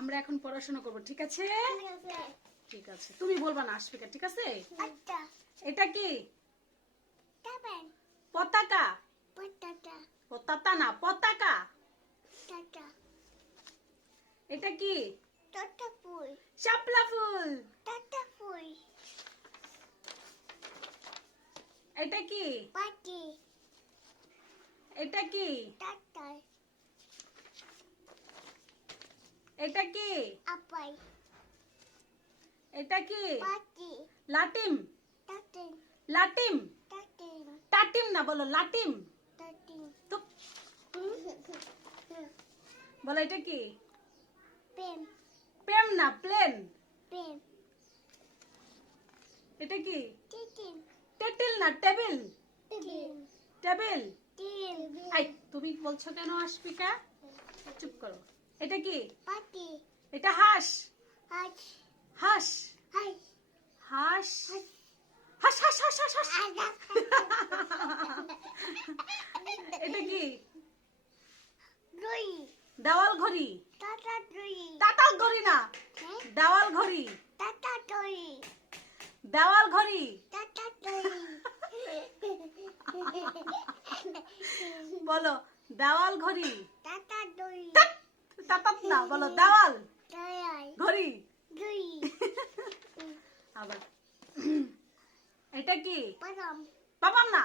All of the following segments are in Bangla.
আমরা এখন পড়াশোনা করব, ঠিক আছে? ঠিক আছে, তুমি বলবা না আশফিকা, ঠিক আছে? এটা কি? পতাকা। পতাকা না, পতাকা। এটা কি? শাপলা ফুল। এটা কি? এটা কি? এটা কি? এটা কি? লাটিম। লাটিম। টাটিম না, বলো লাটিম। তো বলো এটা কি? পেম না, প্লেন। এটা কি? টেবিল না, টেবিল। টেবিল। আই তুমি বলছো কেন আশফিকা? চুপ করো। এটা কি? এটা হাঁস। হাঁস। হাঁস। হাঁস হাঁস হাঁস হাঁস হাঁস। এটা কি? দেওয়াল ঘড়ি। তাতাল ঘড়ি না, দেওয়াল ঘড়ি। দেওয়াল ঘড়ি। বলো দেওয়াল ঘড়ি। তাতাত না, বলো দেওয়াল ঘড়ি। আবার এটা কি? পাপাম না,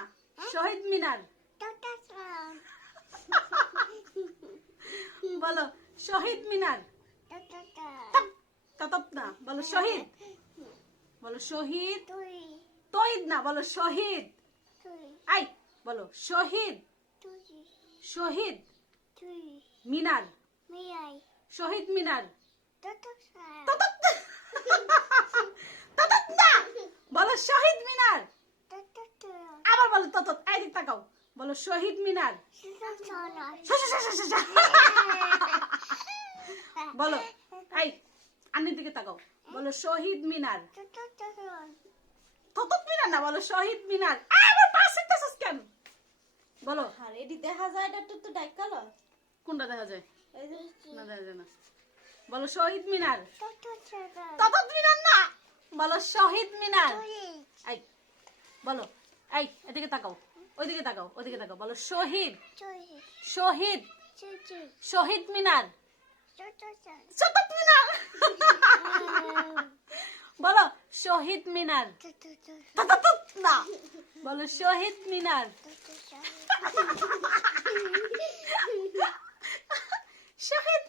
শহীদ মিনার। বলো শহীদ মিনার। তাতাত না, বলো শহীদ। বলো শহীদ। তহিদ না, বলো শহীদ। আই বলো শহীদ। শহীদ মিনার। শহীদ মিনার। বলো শহীদ মিনার। আবার বলো তত, এইদিক তাকাও, বলো শহীদ মিনার। বলো এই আন্নির দিকে তাকাও, বলো শহীদ মিনার। তত মিনার না, বলো শহীদ মিনার। আবার পাশে তাসস কেন? বলো আর এডি দেখা যায়, এটা তো ডাইকালো। কোনটা দেখা যায়? না দেখা যায় না। বলো শহীদ মিনার। তত মিনার না, বলো শহীদ মিনার। এই বলো এই এদিকে তাকাও, ওইদিকে তাকাও, ওইদিকে তাকাও, বলো শহীদ। শহীদ। শহীদ মিনার। শতত মিনার। বলো শহীদ মিনার। না, বলো শহীদ মিনার। শহীদ